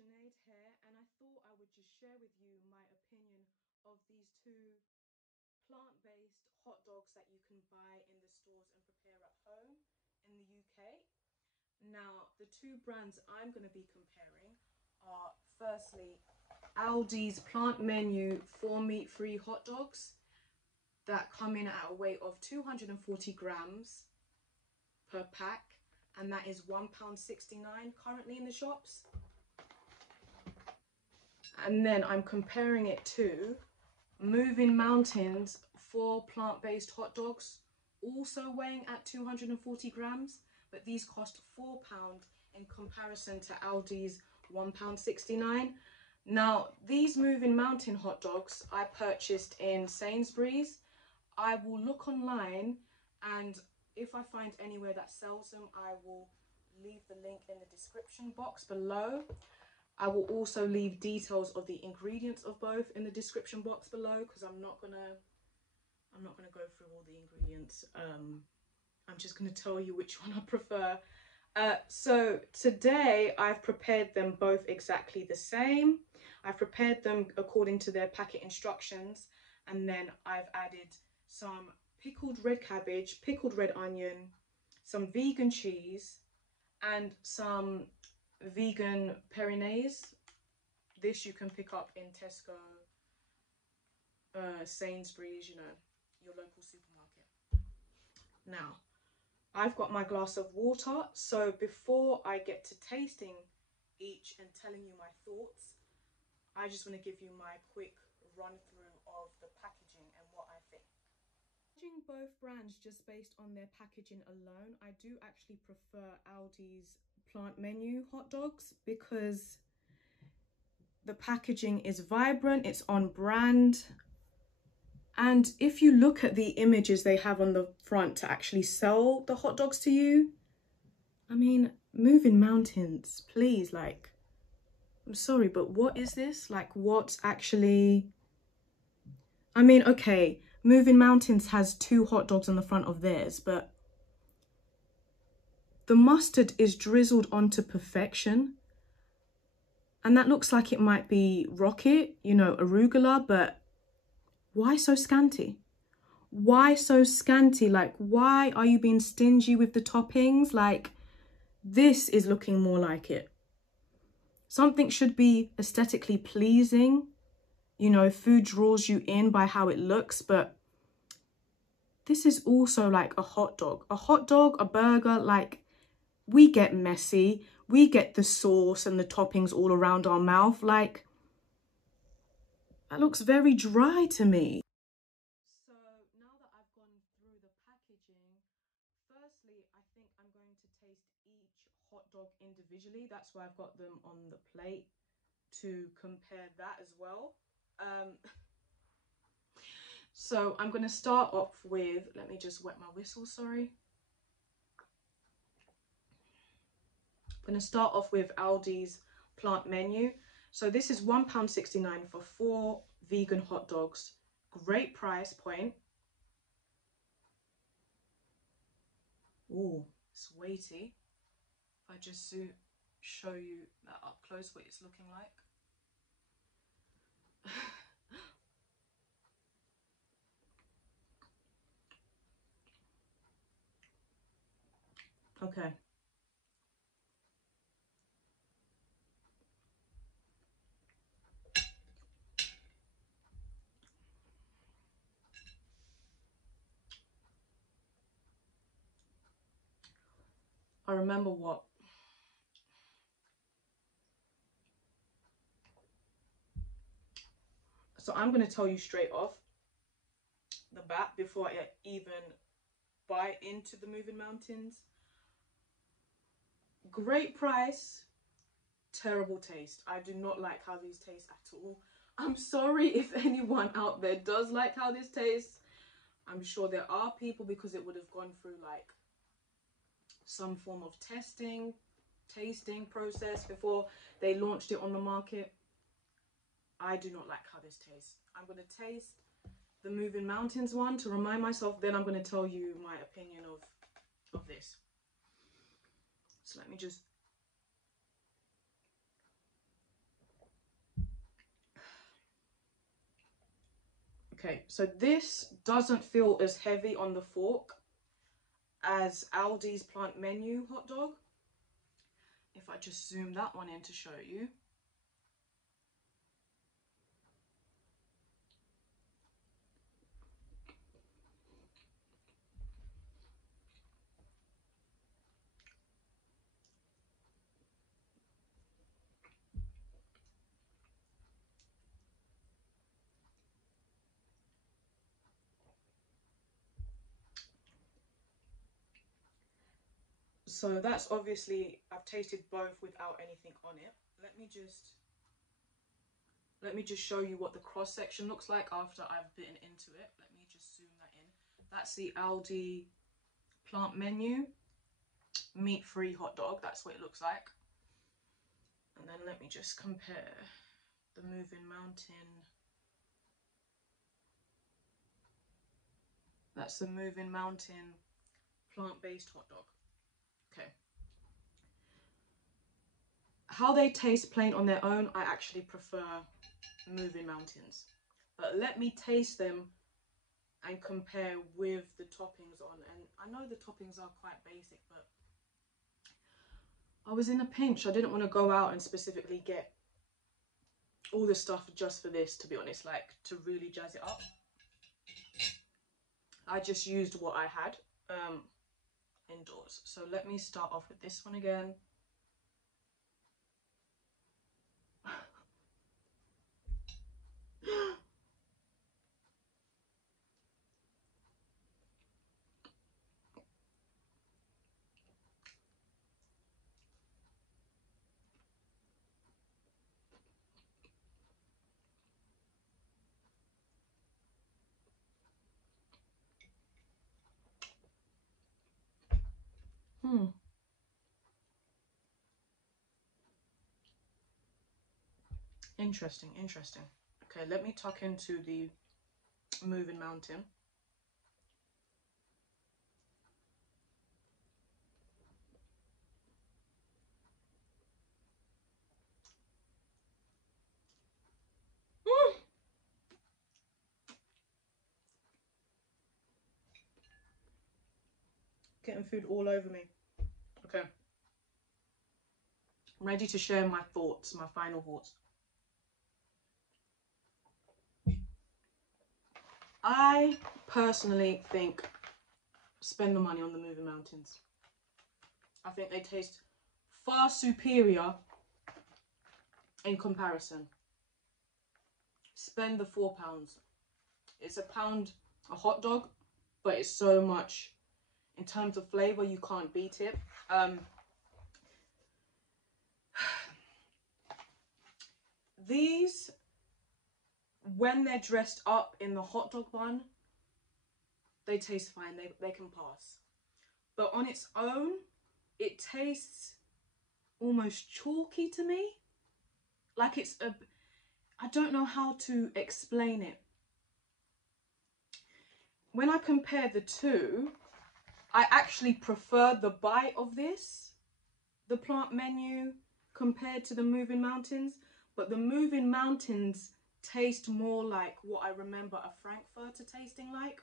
Sinead here, and I thought I would just share with you my opinion of these two plant-based hot dogs that you can buy in the stores and prepare at home in the UK. Now, the two brands I'm going to be comparing are firstly Aldi's plant menu 4 meat-free hot dogs that come in at a weight of 240 grams per pack, and that is £1.69 currently in the shops. And then I'm comparing it to Moving Mountains 4 plant-based hot dogs, also weighing at 240 grams, but these cost £4 in comparison to Aldi's £1.69. Now, these Moving Mountain hot dogs I purchased in Sainsbury's. I will look online, and if I find anywhere that sells them, I will leave the link in the description box below. I will also leave details of the ingredients of both in the description box below, because I'm not gonna go through all the ingredients. I'm just gonna tell you which one I prefer. So today I've prepared them both exactly the same. I've prepared them according to their packet instructions, and then I've added some pickled red cabbage, pickled red onion, some vegan cheese, and some vegan perinades. This you can pick up in Tesco, Sainsbury's, you know, your local supermarket. Now, I've got my glass of water, so before I get to tasting each and telling you my thoughts, I just want to give you my quick run through of the packaging and what I think. Judging both brands just based on their packaging alone, I do actually prefer Aldi's plant menu hot dogs because the packaging is vibrant, it's on brand, and if you look at the images they have on the front to actually sell the hot dogs to you, I mean, Moving Mountains, please, like, I'm sorry, but what is this? Like, what's actually, I mean, okay, Moving Mountains has 2 hot dogs on the front of theirs, but the mustard is drizzled onto perfection. And that looks like it might be rocket, you know, arugula, but why so scanty? Why so scanty? Like, why are you being stingy with the toppings? Like, this is looking more like it. Something should be aesthetically pleasing. You know, food draws you in by how it looks, but this is also like a hot dog. A hot dog, a burger, like, we get messy. We get the sauce and the toppings all around our mouth. Like, that looks very dry to me. So now that I've gone through the packaging, firstly, I think I'm going to taste each hot dog individually. That's why I've got them on the plate, to compare that as well. So I'm going to start off with, let me just wet my whistle, sorry. I'm going to start off with Aldi's plant menu. So this is £1.69 for 4 vegan hot dogs. Great price point. Ooh, it's weighty. If I just show you that up close, what it's looking like. Okay. I remember what. So I'm going to tell you straight off the bat before I even bite into the Moving Mountains. Great price, terrible taste. I do not like how these taste at all. I'm sorry if anyone out there does like how this tastes. I'm sure there are people, because it would have gone through like some form of tasting process before they launched it on the market. I do not like how this tastes. I'm going to taste the Moving Mountains one to remind myself, then I'm going to tell you my opinion of this. So let me just, Okay, so this doesn't feel as heavy on the fork as Aldi's plant menu hot dog. If I just zoom that one in to show you. So that's obviously, I've tasted both without anything on it. Let me just show you what the cross section looks like after I've bitten into it. Let me just zoom that in. That's the Aldi plant menu meat-free hot dog. That's what it looks like. And then let me just compare the Moving Mountain. That's the Moving Mountain plant-based hot dog. Okay. How they taste plain on their own, I actually prefer Moving Mountains. But let me taste them and compare with the toppings on. And I know the toppings are quite basic, but I was in a pinch. I didn't want to go out and specifically get all the stuff just for this, to be honest, like to really jazz it up. I just used what I had indoors. So let me start off with this one again. Interesting, interesting. Okay, let me tuck into the Moving Mountain. Getting food all over me. Okay. I'm ready to share my thoughts, my final thoughts. I personally think spend the money on the Moving Mountains. I think they taste far superior in comparison. Spend the £4. It's £1 a hot dog, but it's so much in terms of flavour, you can't beat it. These, when they're dressed up in the hot dog bun, they taste fine, they can pass. But on its own, it tastes almost chalky to me. Like it's I don't know how to explain it. When I compare the two, I actually prefer the bite of this, the plant menu, compared to the Moving Mountains. But the Moving Mountains taste more like what I remember a Frankfurter tasting like.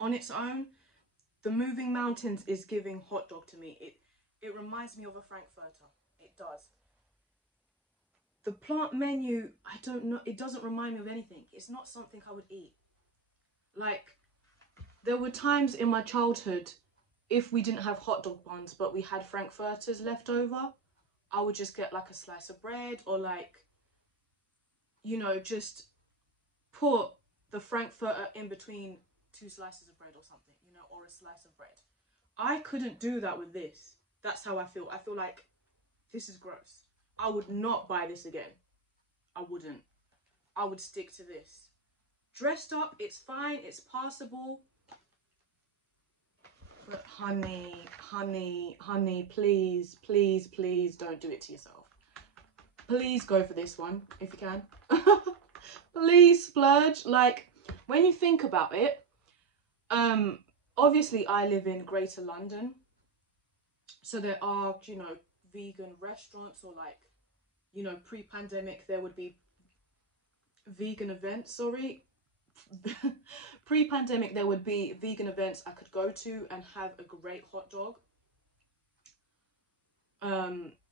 On its own, the Moving Mountains is giving hot dog to me. It reminds me of a Frankfurter. It does. The plant menu, I don't know, it doesn't remind me of anything. It's not something I would eat. Like, there were times in my childhood, if we didn't have hot dog buns, but we had Frankfurters left over, I would just get like a slice of bread or like, you know, just put the Frankfurter in between 2 slices of bread or something, you know, or a slice of bread. I couldn't do that with this. That's how I feel. I feel like this is gross. I would not buy this again. I wouldn't. I would stick to this. Dressed up, it's fine, it's passable. But honey, honey, honey, please, please, please don't do it to yourself. Please go for this one, if you can. Please splurge. Like, when you think about it, obviously I live in Greater London. So there are, you know, vegan restaurants, or like, you know, pre-pandemic there would be vegan events, sorry. Pre-pandemic, there would be vegan events I could go to and have a great hot dog.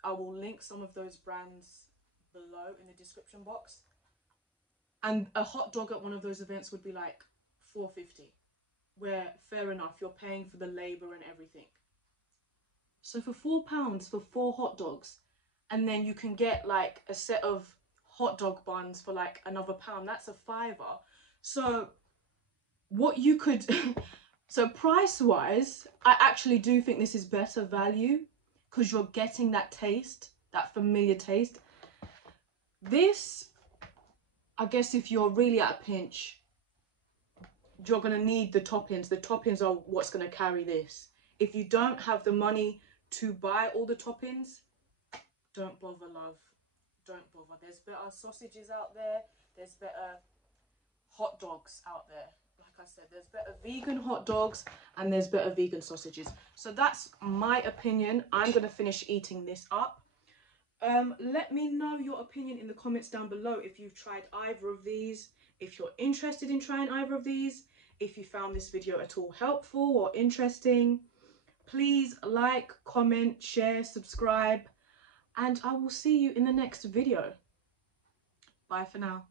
I will link some of those brands below in the description box. And a hot dog at one of those events would be like $4.50, where fair enough, you're paying for the labor and everything. So for £4 for 4 hot dogs, and then you can get like a set of hot dog buns for like another £1, that's a £5. So what you could so price wise, I actually do think this is better value, because you're getting that taste, that familiar taste. This, I guess if you're really at a pinch, you're going to need the toppings. The toppings are what's going to carry this. If you don't have the money to buy all the toppings, don't bother, love. Don't bother. There's better sausages out there. There's better hot dogs out there. Like I said, there's better vegan hot dogs and there's better vegan sausages. So that's my opinion. I'm going to finish eating this up. Let me know your opinion in the comments down below if you've tried either of these, if you're interested in trying either of these, if you found this video at all helpful or interesting. Please like, comment, share, subscribe, and I will see you in the next video. Bye for now.